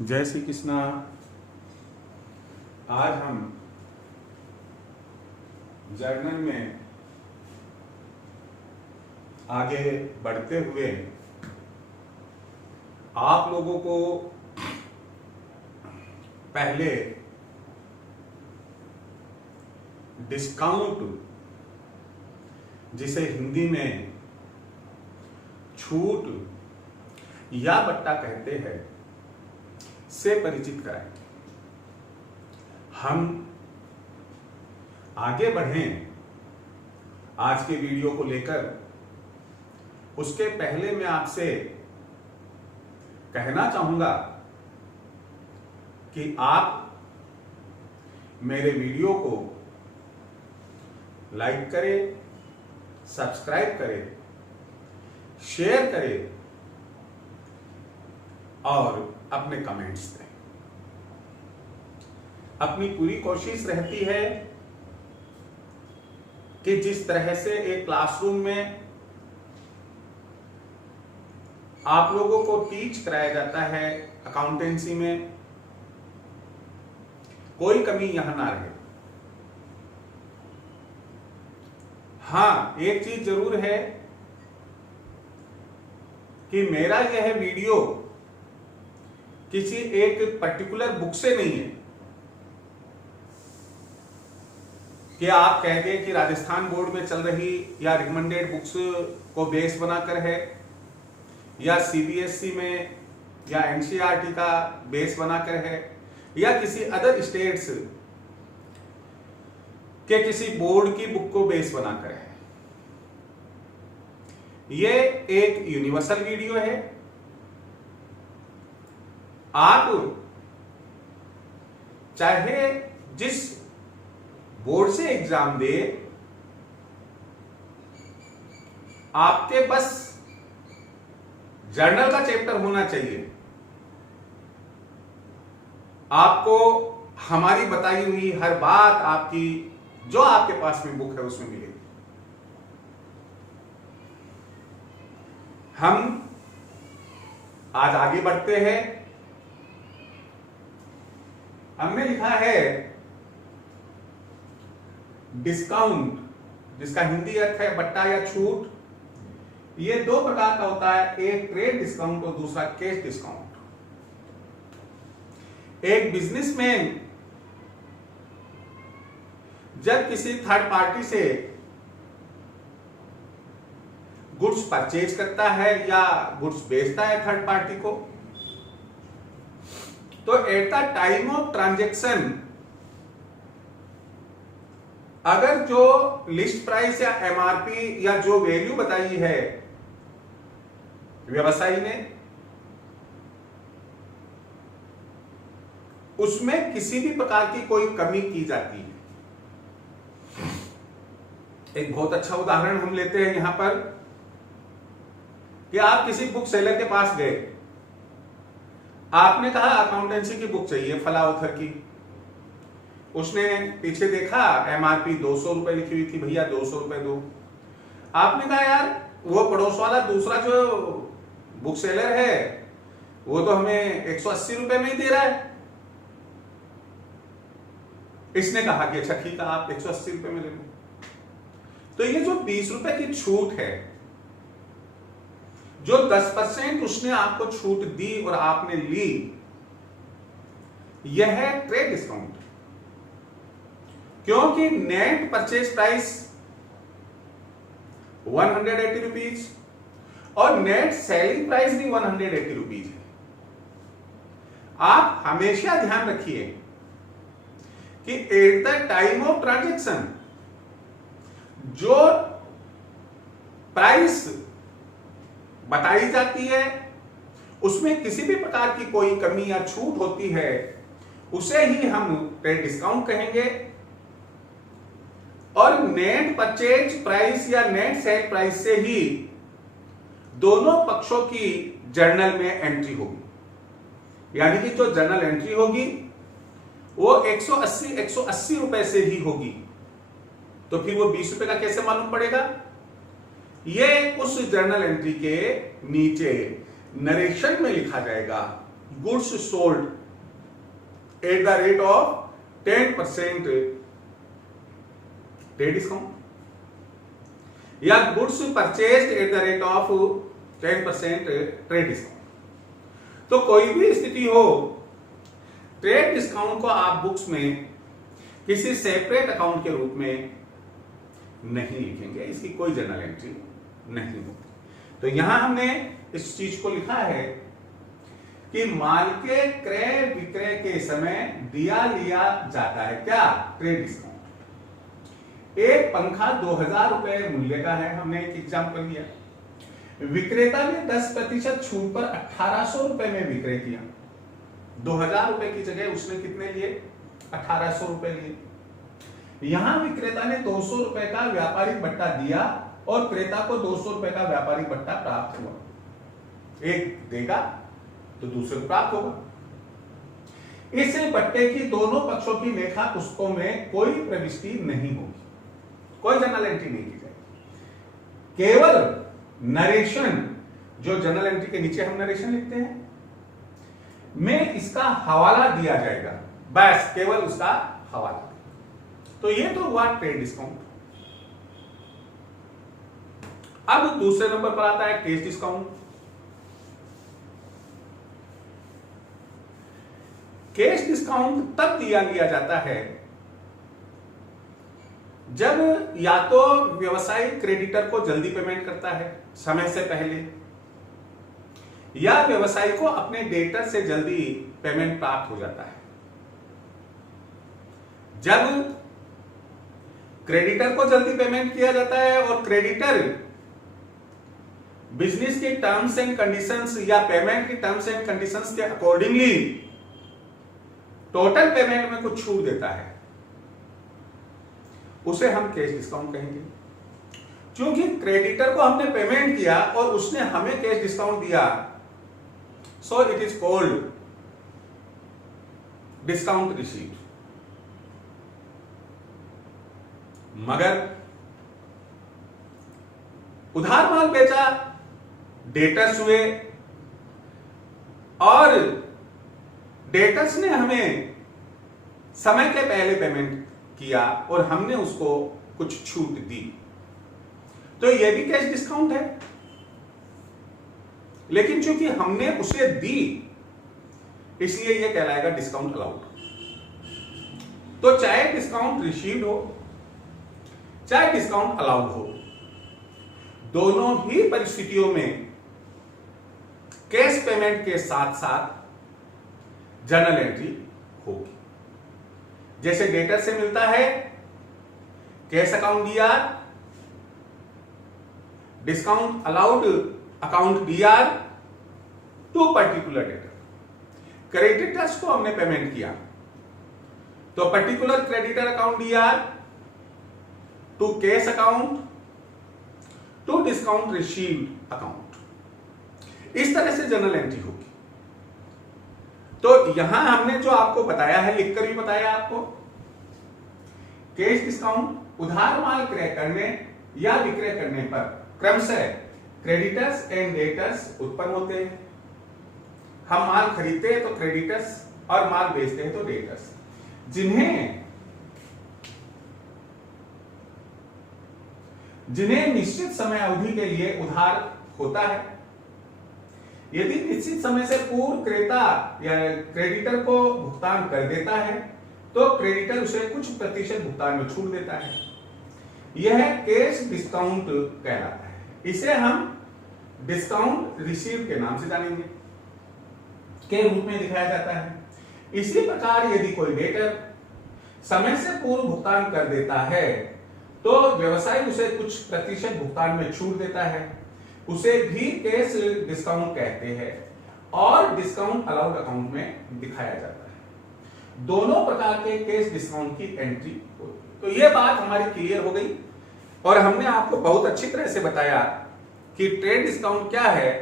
जय श्री कृष्णा। आज हम जर्नल में आगे बढ़ते हुए आप लोगों को पहले डिस्काउंट, जिसे हिंदी में छूट या बट्टा कहते हैं, से परिचित कराएंगे। हम आगे बढ़ें आज के वीडियो को लेकर, उसके पहले मैं आपसे कहना चाहूंगा कि आप मेरे वीडियो को लाइक करें, सब्सक्राइब करें, शेयर करें और अपने कमेंट्स दें। अपनी पूरी कोशिश रहती है कि जिस तरह से एक क्लासरूम में आप लोगों को टीच कराया जाता है अकाउंटेंसी में, कोई कमी यहां ना रहे। हां, एक चीज जरूर है कि मेरा यह वीडियो किसी एक पर्टिकुलर बुक से नहीं है कि आप कह दें कि राजस्थान बोर्ड में चल रही या रिकमेंडेड बुक्स को बेस बनाकर है, या सीबीएसई में या एनसीईआरटी का बेस बनाकर है, या किसी अदर स्टेट्स के किसी बोर्ड की बुक को बेस बनाकर है। ये एक यूनिवर्सल वीडियो है। आप चाहे जिस बोर्ड से एग्जाम दे, आपके बस जर्नल का चैप्टर होना चाहिए। आपको हमारी बताई हुई हर बात आपकी जो आपके पास में बुक है उसमें मिलेगी। हम आज आगे बढ़ते हैं। हमने लिखा है डिस्काउंट, जिसका हिंदी अर्थ है बट्टा या छूट। ये दो प्रकार का होता है, एक ट्रेड डिस्काउंट और दूसरा कैश डिस्काउंट। एक बिजनेसमैन जब किसी थर्ड पार्टी से गुड्स परचेज करता है या गुड्स बेचता है थर्ड पार्टी को, तो at the time of transaction अगर जो लिस्ट प्राइस या एमआरपी या जो वैल्यू बताई है व्यवसायी ने, उसमें किसी भी प्रकार की कोई कमी की जाती है। एक बहुत अच्छा उदाहरण हम लेते हैं यहां पर कि आप किसी बुक सेलर के पास गए, आपने कहा अकाउंटेंसी की बुक चाहिए फला ऑथर की। उसने पीछे देखा एमआरपी 200 रुपए लिखी हुई थी, भैया 200 रुपए दो। आपने कहा यार वो पड़ोस वाला दूसरा जो बुक सेलर है वो तो हमें 180 रुपए में ही दे रहा है। इसने कहा कि अच्छा ठीक है, आप 180 रुपए में ले लो। तो ये जो 20 रुपए की छूट है, जो 10% उसने आपको छूट दी और आपने ली, यह है ट्रेड डिस्काउंट। क्योंकि नेट परचेज प्राइस 180 रुपीज और नेट सेलिंग प्राइस भी 180 रुपीज है। आप हमेशा ध्यान रखिए कि at the time of transaction जो प्राइस बताई जाती है उसमें किसी भी प्रकार की कोई कमी या छूट होती है, उसे ही हम ट्रेड डिस्काउंट कहेंगे। और नेट परचेज प्राइस या नेट सेल प्राइस से ही दोनों पक्षों की जर्नल में एंट्री होगी। यानी कि जो जर्नल एंट्री होगी वो 180 रुपए से ही होगी। तो फिर वो 20 रुपए का कैसे मालूम पड़ेगा? ये उस जर्नल एंट्री के नीचे नरेशन में लिखा जाएगा goods sold at the rate of 10% trade discount, या goods purchased at the rate of 10% trade discount. तो कोई भी स्थिति हो, ट्रेड डिस्काउंट को आप बुक्स में किसी सेपरेट अकाउंट के रूप में नहीं लिखेंगे, इसकी कोई जर्नल एंट्री नहीं होती। तो यहां हमने इस चीज को लिखा है कि माल के क्रय विक्रय के समय दिया लिया जाता है क्या, ट्रेड डिस्काउंट। एक पंखा 2000 रुपए मूल्य का है, हमने एक एग्जाम्पल लिया, विक्रेता ने 10% छूट पर 1800 रुपए में विक्रय किया। 2000 रुपए की जगह उसने कितने लिए, 1800 रुपए लिए। यहां विक्रेता ने 200 रुपए का व्यापारिक बट्टा दिया और क्रेता को 200 रुपए का व्यापारिक बट्टा प्राप्त हुआ। एक देगा तो दूसरे को प्राप्त होगा। इस बट्टे की दोनों पक्षों की लेखा पुस्तकों में कोई प्रविष्टि नहीं होगी, कोई जर्नल एंट्री नहीं की जाएगी। केवल नरेशन, जो जर्नल एंट्री के नीचे हम नरेशन लिखते हैं, में इसका हवाला दिया जाएगा, बस केवल उसका हवाला। तो ये तो हुआ ट्रेड डिस्काउंट। अब दूसरे नंबर पर आता है कैश डिस्काउंट। कैश डिस्काउंट तब दिया लिया जाता है जब या तो व्यवसायी क्रेडिटर को जल्दी पेमेंट करता है समय से पहले, या व्यवसायी को अपने डेटर से जल्दी पेमेंट प्राप्त हो जाता है। जब क्रेडिटर को जल्दी पेमेंट किया जाता है और क्रेडिटर बिजनेस के टर्म्स एंड कंडीशंस या पेमेंट की टर्म्स एंड कंडीशंस के अकॉर्डिंगली टोटल पेमेंट में कुछ छूट देता है, उसे हम कैश डिस्काउंट कहेंगे। क्योंकि क्रेडिटर को हमने पेमेंट किया और उसने हमें कैश डिस्काउंट दिया, so it is called discount received. मगर उधार माल बेचा, डेटर्स हुए और डेटर्स ने हमें समय के पहले पेमेंट किया और हमने उसको कुछ छूट दी, तो यह भी कैश डिस्काउंट है। लेकिन चूंकि हमने उसे दी, इसलिए यह कहलाएगा डिस्काउंट अलाउड। तो चाहे डिस्काउंट रिसीव्ड हो चाहे डिस्काउंट अलाउड हो, दोनों ही परिस्थितियों में कैश पेमेंट के साथ साथ जर्नल एंट्री होगी। जैसे डेटर से मिलता है cash account DR, discount allowed account DR to particular debtor. Creditors को हमने पेमेंट किया तो particular creditor account DR to cash account to discount received account. इस तरह से जर्नल एंट्री होगी। तो यहां हमने जो आपको बताया है, लिखकर भी बताया आपको, कैश डिस्काउंट उधार माल क्रय करने या विक्रय करने पर क्रमशः क्रेडिटर्स एंड डेटर्स उत्पन्न होते हैं। हम माल खरीदते हैं तो क्रेडिटर्स और माल बेचते हैं तो डेटर्स, जिन्हें निश्चित समय अवधि के लिए उधार होता है। यदि निश्चित समय से पूर्व क्रेता या क्रेडिटर को भुगतान कर देता है तो क्रेडिटर उसे कुछ प्रतिशत भुगतान में छूट देता है। यह कैश डिस्काउंट कहलाता है। इसे हम डिस्काउंट रिसीव के नाम से जानेंगे, के रूप में दिखाया जाता है। इसी प्रकार यदि कोई डेटर समय से पूर्व भुगतान कर देता है तो व्यवसायी उसे कुछ प्रतिशत भुगतान में छूट देता है, उसे भी कैश डिस्काउंट कहते हैं और डिस्काउंट अलाउड अकाउंट में दिखाया जाता है। दोनों प्रकार के कैश डिस्काउंट की एंट्री होती है। तो यह बात हमारी क्लियर हो गई और हमने आपको बहुत अच्छी तरह से बताया कि ट्रेड डिस्काउंट क्या है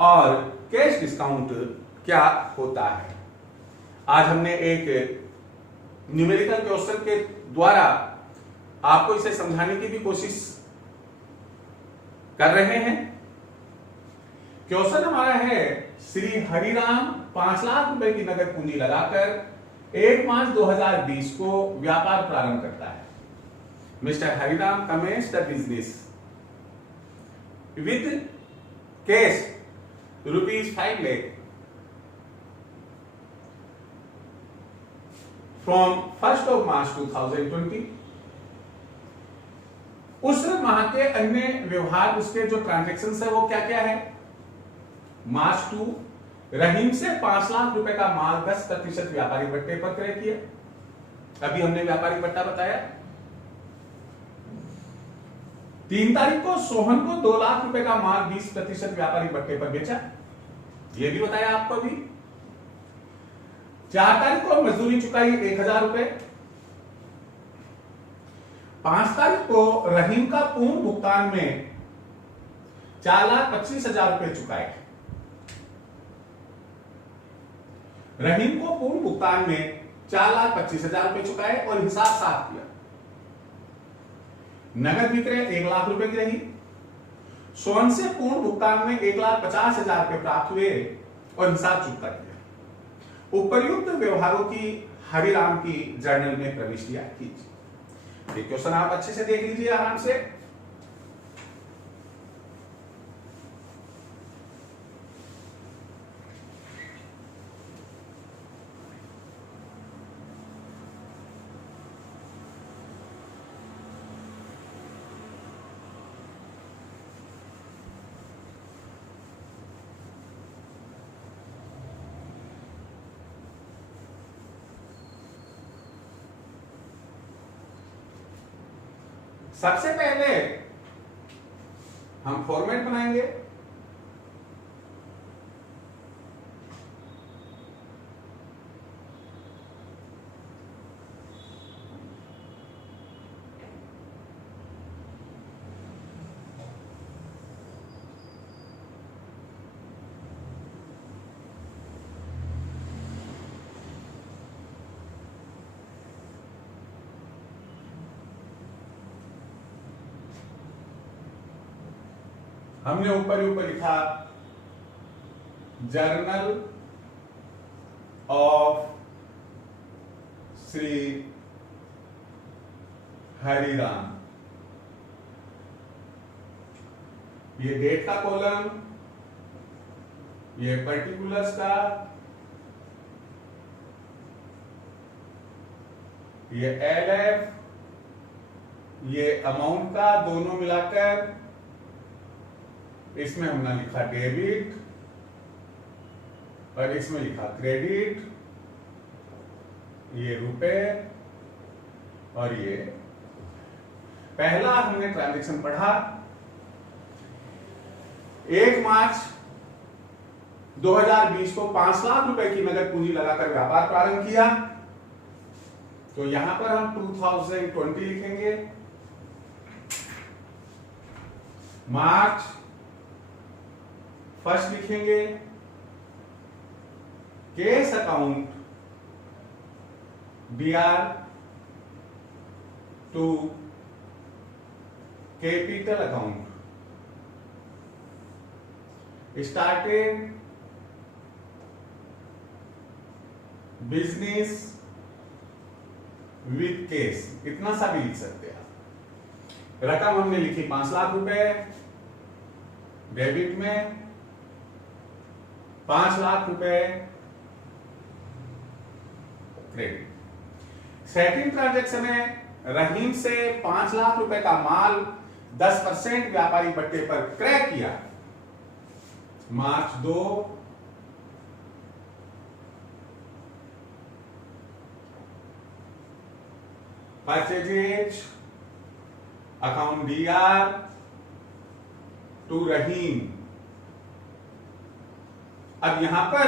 और कैश डिस्काउंट क्या होता है। आज हमने एक न्यूमेरिकल क्वेश्चन के द्वारा आपको इसे समझाने की भी कोशिश कर रहे हैं क्वेश्चन हमारा है श्री हरिराम 5 लाख रुपए की नगद पूंजी लगाकर 1 मार्च 2020 को व्यापार प्रारंभ करता है। Mister Hariram commence the business with cash ₹5 lakh from 1 March 2020। उस माह के अन्य व्यवहार, उसके जो ट्रांजैक्शन है वो क्या क्या है? मार्च 2, रहीम से 5 लाख रुपए का माल 10% व्यापारी भट्टे पर क्रय किया। अभी हमने व्यापारी भट्टा बताया। 3 तारीख को सोहन को 2 लाख रुपए का माल 20% व्यापारी भट्टे पर बेचा, ये भी बताया आपको अभी। 4 तारीख को मजदूरी चुकाई 1000 रुपए। 5 तारीख को रहीम का पूर्ण भुगतान में 4,25,000 रुपए चुकाए। रहीम को पूर्ण भुगतान में 4,25,000 रुपए चुकाए और हिसाब साफ किया। नगद विक्रय 1 लाख रुपए की रही। सोहन से पूर्ण भुगतान में 1,50,000 रुपए प्राप्त हुए और हिसाब चुकता किया। उपर्युक्त व्यवहारों की हरिराम की जर्नल में प्रविष्टियां कीजिए। ये क्वेश्चन आप अच्छे से देख लीजिए आराम से। सबसे पहले हम फॉर्मेट बनाएंगे। हमने ऊपर लिखा जर्नल ऑफ श्री हरिराम। ये डेट का कॉलम, ये पर्टिकुलर्स का, ये LF, ये अमाउंट का, दोनों मिलाकर इसमें हमने लिखा डेबिट और इसमें लिखा क्रेडिट, ये रुपए और ये। पहला हमने ट्रांजैक्शन पढ़ा 1 मार्च 2020 को 5 लाख रुपए की नगद पूंजी लगाकर व्यापार प्रारंभ किया, तो यहां पर हम 2020 लिखेंगे। मार्च 1 लिखेंगे। Cash account DR to capital account started business with cash, इतना सा भी लिख सकते हैं आप। रकम हमने लिखी 5 लाख रुपए डेबिट में, 5 लाख रुपए क्रेडिट। सेकंड ट्रांजैक्शन है रहीम से 5 लाख रुपए का माल 10% व्यापारी भट्टे पर क्रय किया। मार्च 2, परचेजेज अकाउंट DR टू रहीम। अब यहां पर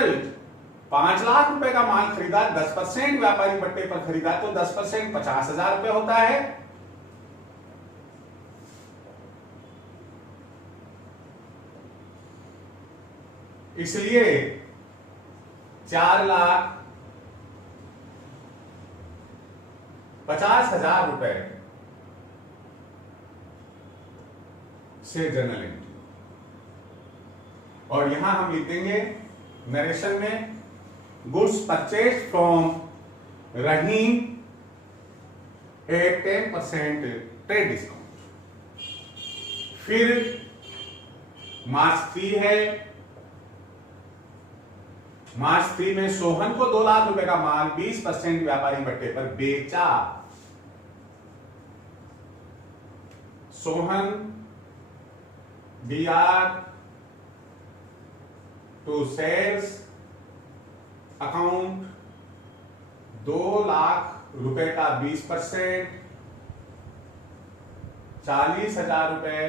5 लाख रुपए का माल खरीदा, 10% व्यापारी भट्टे पर खरीदा, तो 10% 50,000 रुपए होता है। इसलिए 4,50,000 रुपए से जनरल एंट्री। और यहां हम लिख देंगे नरेशन में goods purchase from Rahim at 10% trade discount. फिर मार्च 3 है, मार्च 3 में सोहन को 2 लाख रुपए का माल 20% व्यापारी भट्टे पर बेचा। Sohan DR to sales account 2 lakh रुपए का 20%, 40,000 रुपए,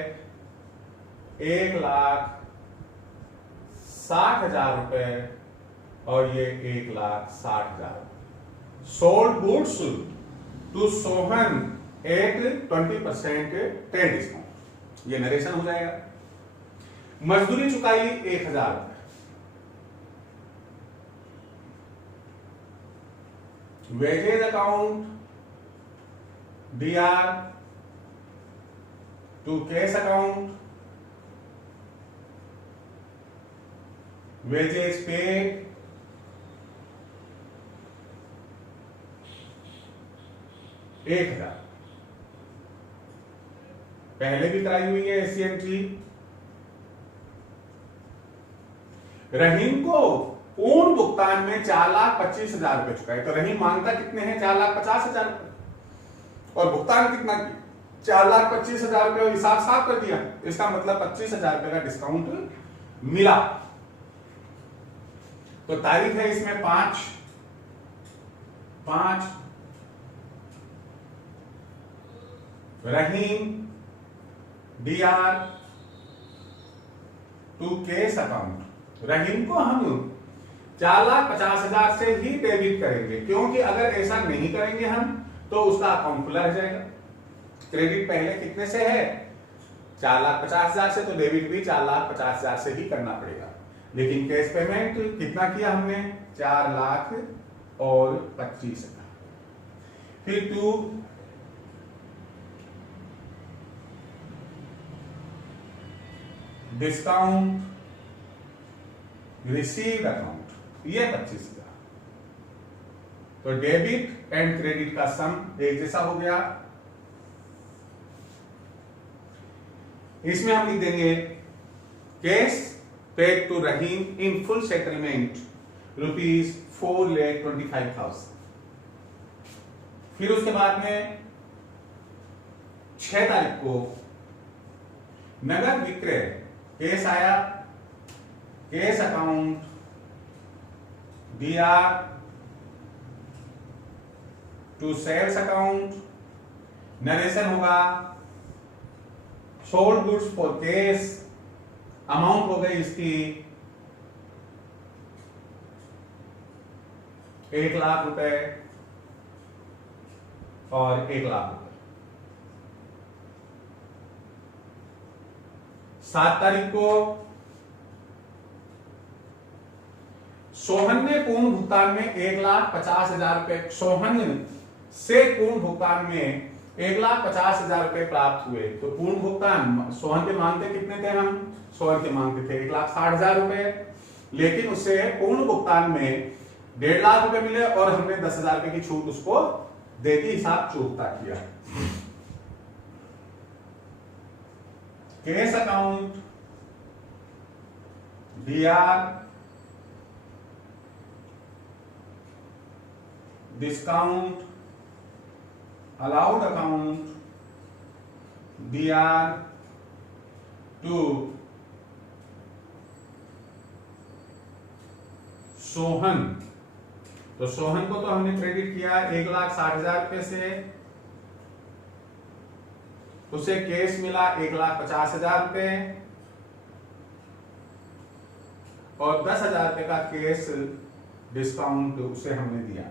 1,60,000 रुपए और ये 1,60,000। Sold goods to Sohan at 20% trade discount. ये नरेशन हो जाएगा। मजदूरी चुकाई 1,000 रुपए। Wages account DR to cash account, wages paid 1,000 पहले भी कराई हुई है ऐसी एंट्री। रहीम को पूर्ण भुगतान में 4,25,000 रुपए चुकाए। तो रहीम मांगता कितने हैं? 4,50,000 रुपए और भुगतान कितना? 4,25,000 रुपए। हिसाब साफ कर दिया, इसका मतलब 25,000 रुपए का डिस्काउंट मिला। तो तारीख है इसमें 5/5। रहीम DR टू कैश अकाउंट। रहीम को हम 4,50,000 से ही डेबिट करेंगे, क्योंकि अगर ऐसा नहीं करेंगे हम तो उसका अकाउंट खुला रह जाएगा। क्रेडिट पहले कितने से है? 4,50,000 से, तो डेबिट भी 4,50,000 से ही करना पड़ेगा। लेकिन कैश पेमेंट कितना किया हमने? 4,25,000। फिर टू डिस्काउंट रिसीव्ड अकाउंट, ये 25,000। तो डेबिट एंड क्रेडिट का सम एक जैसा हो गया। इसमें हम लिख देंगे cash paid to Rahim in full settlement ₹4,25,000। फिर उसके बाद में 6 तारीख को नगद विक्रय केस आया। Cash account DR to sales account. Narration होगा sold goods for cash. Amount हो गई इसकी 1,00,000 रुपए और 1,00,000 रुपए। 7 तारीख को सोहन ने पूर्ण भुगतान में 1,50,000 रुपए, सोहन से पूर्ण भुगतान में 1,50,000 रुपए प्राप्त हुए। तो पूर्ण भुगतान सोहन के मांगते कितने थे? हम सोहन के मांगते थे 1,60,000 रुपए, लेकिन उससे पूर्ण भुगतान में 1.5 लाख रुपए मिले और हमने 10,000 रुपए की छूट उसको दे दी। हिसाब चूकता किया। Cash account DR discount allowed account DR to Sohan. तो सोहन को तो हमने क्रेडिट किया 1,60,000 रुपए से, उसे केस मिला 1,50,000 रुपए और 10,000 रुपए का केस डिस्काउंट उसे हमने दिया।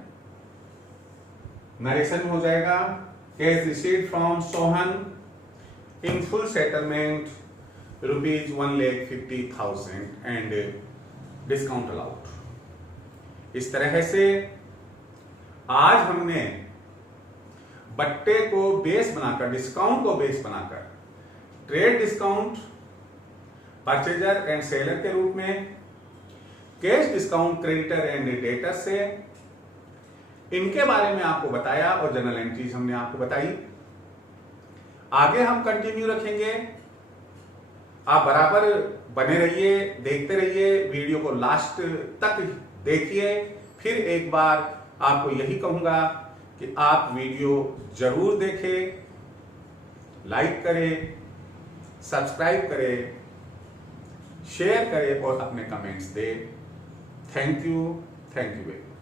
नरेशन हो जाएगा cash received from Sohan in full settlement ₹1,50,000 and discount allowed. इस तरह से आज हमने बट्टे को बेस बनाकर, डिस्काउंट को बेस बनाकर trade discount, purchaser and seller के रूप में, cash discount creditor and debtor से, इनके बारे में आपको बताया और जर्नल एंट्रीज हमने आपको बताई। आगे हम कंटिन्यू रखेंगे। आप बराबर बने रहिए, देखते रहिए, वीडियो को लास्ट तक देखिए। फिर एक बार आपको यही कहूंगा कि आप वीडियो जरूर देखें, लाइक करें, सब्सक्राइब करें, शेयर करें और अपने कमेंट्स दें। Thank you very much.